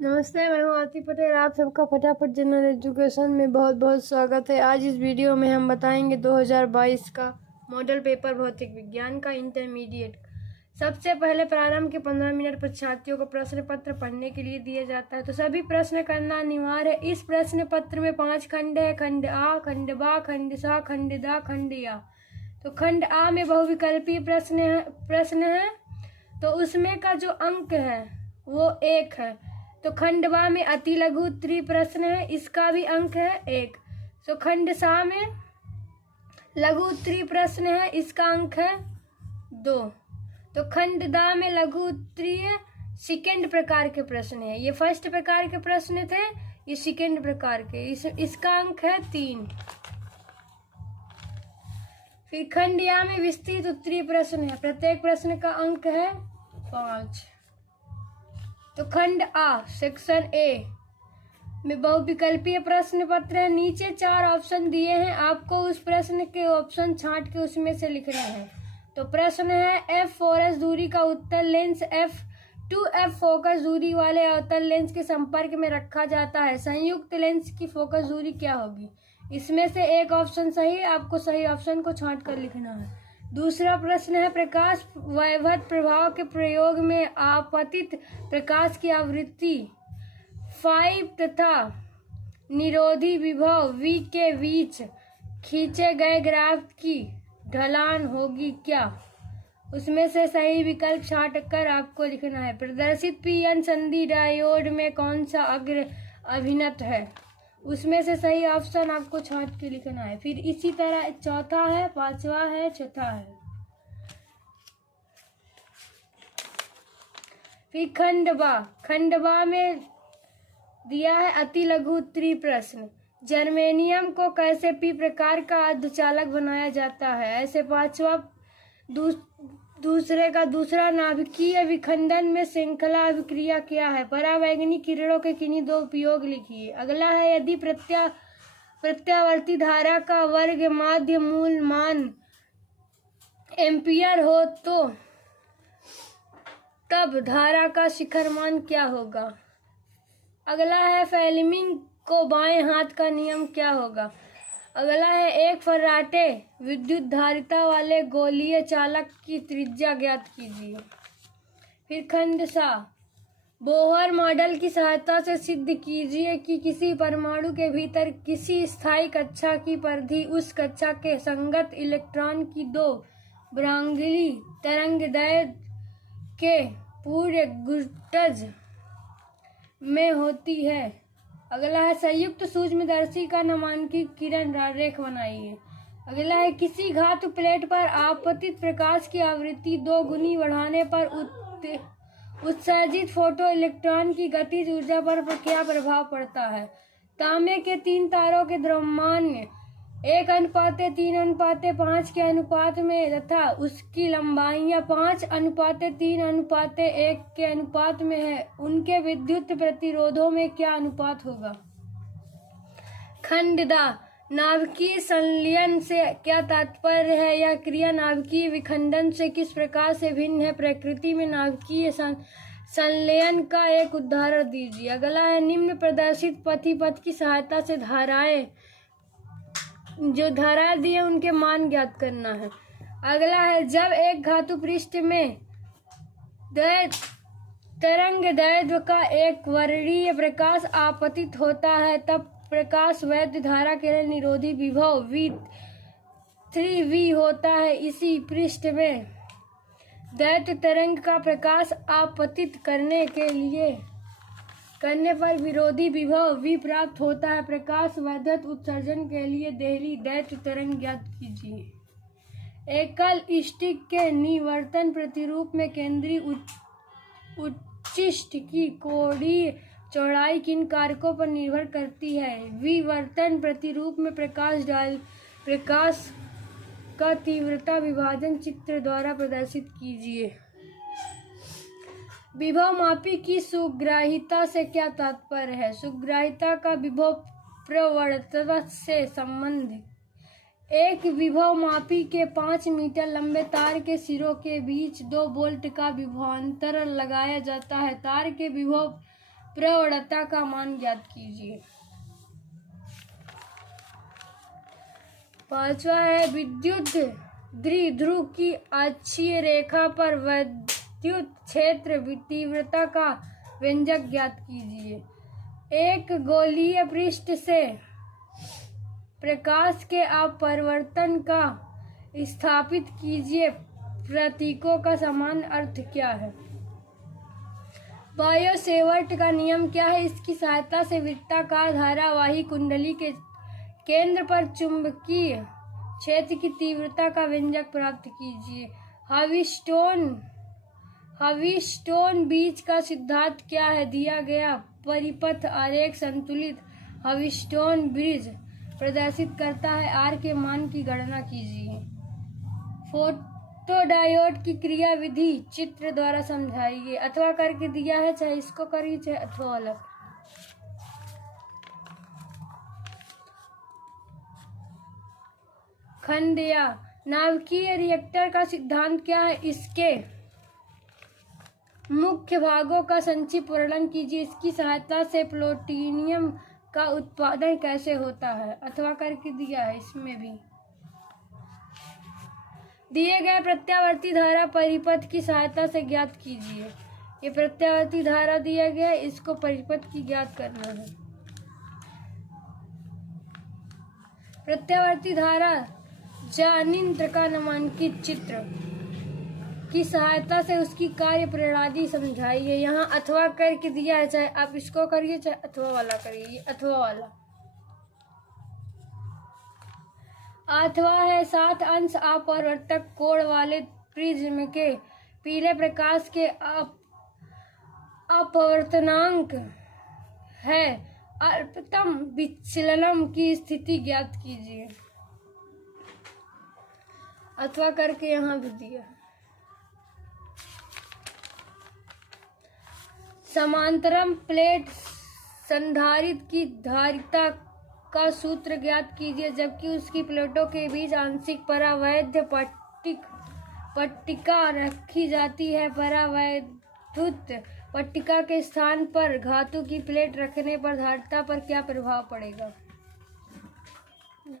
नमस्ते, मैं हूँ आरती पटेल। आप सबका फटाफट जनरल एजुकेशन में बहुत बहुत स्वागत है। आज इस वीडियो में हम बताएंगे 2022 का मॉडल पेपर भौतिक विज्ञान का इंटरमीडिएट। सबसे पहले प्रारंभ के 15 मिनट परीक्षार्थियों को प्रश्न पत्र पढ़ने के लिए दिया जाता है, तो सभी प्रश्न करना अनिवार्य है। इस प्रश्न पत्र में 5 खंड है: खंड आ, खंड बा, खंड सा, खंड दा, खंड या। तो खंड आ में बहुविकल्पीय प्रश्न है, तो उसमें का जो अंक है वो 1 है। तो खंड बा में अति लघु उत्तरीय प्रश्न है, इसका भी अंक है 1। तो खंड सा में लघु उत्तरीय प्रश्न है, इसका अंक है 2। तो खंड दा में लघु उत्तरीय सेकेंड प्रकार के प्रश्न है, ये फर्स्ट प्रकार के प्रश्न थे, ये सेकेंड प्रकार के, इसका अंक है 3। फिर खंड या में विस्तृत उत्तरीय प्रश्न है, प्रत्येक प्रश्न का अंक है 5। तो खंड आ सेक्शन ए में बहुविकल्पीय प्रश्न पत्र है। नीचे 4 ऑप्शन दिए हैं, आपको उस प्रश्न के ऑप्शन छांट के उसमें से लिखने हैं। तो प्रश्न है F4S दूरी का उत्तल लेंस F2F फोकस दूरी वाले अवतल लेंस के संपर्क में रखा जाता है, संयुक्त लेंस की फोकस दूरी क्या होगी? इसमें से एक ऑप्शन सही, आपको सही ऑप्शन को छांट कर लिखना है। दूसरा प्रश्न है प्रकाश वैभव प्रभाव के प्रयोग में आपतित प्रकाश की आवृत्ति 5 तथा निरोधी विभव V के बीच खींचे गए ग्राफ की ढलान होगी क्या? उसमें से सही विकल्प छांट कर आपको लिखना है। प्रदर्शित पीएन संधि डायोड में कौन सा अग्र अभिनत है? उसमें से सही ऑप्शन आपको छांट के लिखना है। फिर इसी तरह चौथा है, पांचवा है, छठा है। फिर खंड बा में दिया है अति लघु उत्तरीय प्रश्न, जर्मेनियम को कैसे पी प्रकार का अर्धचालक बनाया जाता है? ऐसे पांचवा दूसरा नाभिकीय विखंडन में श्रृंखला अभिक्रिया क्या है? परावैंगनी किरणों के किन्हीं 2 उपयोग लिखिए। अगला है यदि प्रत्यावर्ती धारा का वर्ग माध्य मूल मान एम्पियर हो तो तब धारा का शिखर मान क्या होगा? अगला है फ्लेमिंग को बाएं हाथ का नियम क्या होगा? अगला है एक फर्राटे विद्युत धारिता वाले गोलीय चालक की त्रिज्या ज्ञात कीजिए। फिर खंड सा बोहर मॉडल की सहायता से सिद्ध कीजिए कि किसी परमाणु के भीतर किसी स्थायी कक्षा की परिधि उस कक्षा के संगत इलेक्ट्रॉन की 2 ब्रांगली तरंगदैर्घ्य के पूरे गुटज में होती है। अगला है संयुक्त सूक्ष्मदर्शी का नामांकित किरण रेख बनाइए। अगला है किसी धातु प्लेट पर आपतित प्रकाश की आवृत्ति 2 गुनी बढ़ाने पर उत्सर्जित फोटो इलेक्ट्रॉन की गतिज ऊर्जा पर क्या प्रभाव पड़ता है? तांबे के 3 तारों के द्रव्यमान 1:3:5 के अनुपात में तथा उसकी लंबाइयां 5:3:1 के अनुपात में है, उनके विद्युत प्रतिरोधों में क्या अनुपात होगा? खंड दा नाभिकीय संलयन से क्या तात्पर्य है? यह क्रिया नाभिकीय विखंडन से किस प्रकार से भिन्न है? प्रकृति में नाभिकीय संलयन का एक उदाहरण दीजिए। अगला है निम्न प्रदर्शित पथ की सहायता से जो धाराएं दी है उनके मान ज्ञात करना है। अगला है जब एक धातु पृष्ठ में तरंगदैर्घ्य का एक वर्णीय प्रकाश आपतित होता है तब प्रकाश वैद्युत धारा के लिए निरोधी विभव V3V होता है। इसी पृष्ठ में दैर्घ्य तरंग का प्रकाश आपतित करने पर विरोधी विभव V प्राप्त होता है। प्रकाश वैद्युत उत्सर्जन के लिए देहरी दैर्घ्य तरंग ज्ञात कीजिए। एकल स्टिक के निवर्तन प्रतिरूप में केंद्रीय उच्चिष्ट की कोणीय चौड़ाई किन कारकों पर निर्भर करती है? विवर्तन प्रतिरूप में प्रकाश का तीव्रता विभाजन चित्र द्वारा प्रदर्शित कीजिए। विभव मापी की सुग्राहिता से क्या तात्पर्य है? सुग्राहिता का विभव प्रवणता से संबंध। एक विभव मापी के 5 मीटर लंबे तार के सिरों के बीच 2 वोल्ट का विभवांतर लगाया जाता है। तार के विभव प्रवणता का मान ज्ञात कीजिए। पांचवा है विद्युत द्विध्रुव की अक्षीय रेखा पर विद्युत क्षेत्र तीव्रता का व्यंजक ज्ञात कीजिए। एक गोलीय पृष्ठ से प्रकाश के अपवर्तन का स्थापित कीजिए। प्रतीकों का समान अर्थ क्या है? बायो-सेवर्ट का नियम क्या है? इसकी सहायता से वृत्ताकार धारावाही कुंडली के केंद्र पर चुंबकीय क्षेत्र की तीव्रता का व्यंजक प्राप्त कीजिए। हविस्टोन बीज का सिद्धांत क्या है? दिया गया परिपथ आरेख संतुलित हविस्टोन ब्रिज प्रदर्शित करता है। आर के मान की गणना कीजिए। फोटोडायोड की क्रिया विधि चित्र द्वारा समझाइए। अथवा करके दिया है, चाहे इसको करिए चाहे अथवा अलग। खंड या नाभिकीय रिएक्टर का सिद्धांत क्या है? इसके मुख्य भागों का संक्षिप्त वर्णन कीजिए। इसकी सहायता से प्लूटोनियम का उत्पादन कैसे होता है? अथवा करके दिया है, इसमें भी दिए गए प्रत्यावर्ती धारा परिपथ की सहायता से ज्ञात कीजिए। ये प्रत्यावर्ती धारा दिया गया, इसको परिपथ की ज्ञात करना है। प्रत्यावर्ती धारा जानिंत्र का नामांकित चित्र की सहायता से उसकी कार्य प्रणाली समझाइए। यहाँ अथवा करके दिया है, चाहे आप इसको करिए चाहे अथवा वाला करिए। अथवा वाला अथवा है 7 अंश अपवर्तक कोण वाले प्रिज्म के पीले प्रकाश के अपवर्तनांक है। अल्पतम विचलन की स्थिति ज्ञात कीजिए। अथवा करके यहाँ भी दिया। समांतरम प्लेट संधारित्र की धारिता का सूत्र ज्ञात कीजिए, जबकि उसकी प्लेटों के बीच आंशिक परावैद्युत पट्टिका रखी जाती है। परावैद्युत पट्टिका के स्थान पर धातु की प्लेट रखने पर धारिता पर क्या प्रभाव पड़ेगा?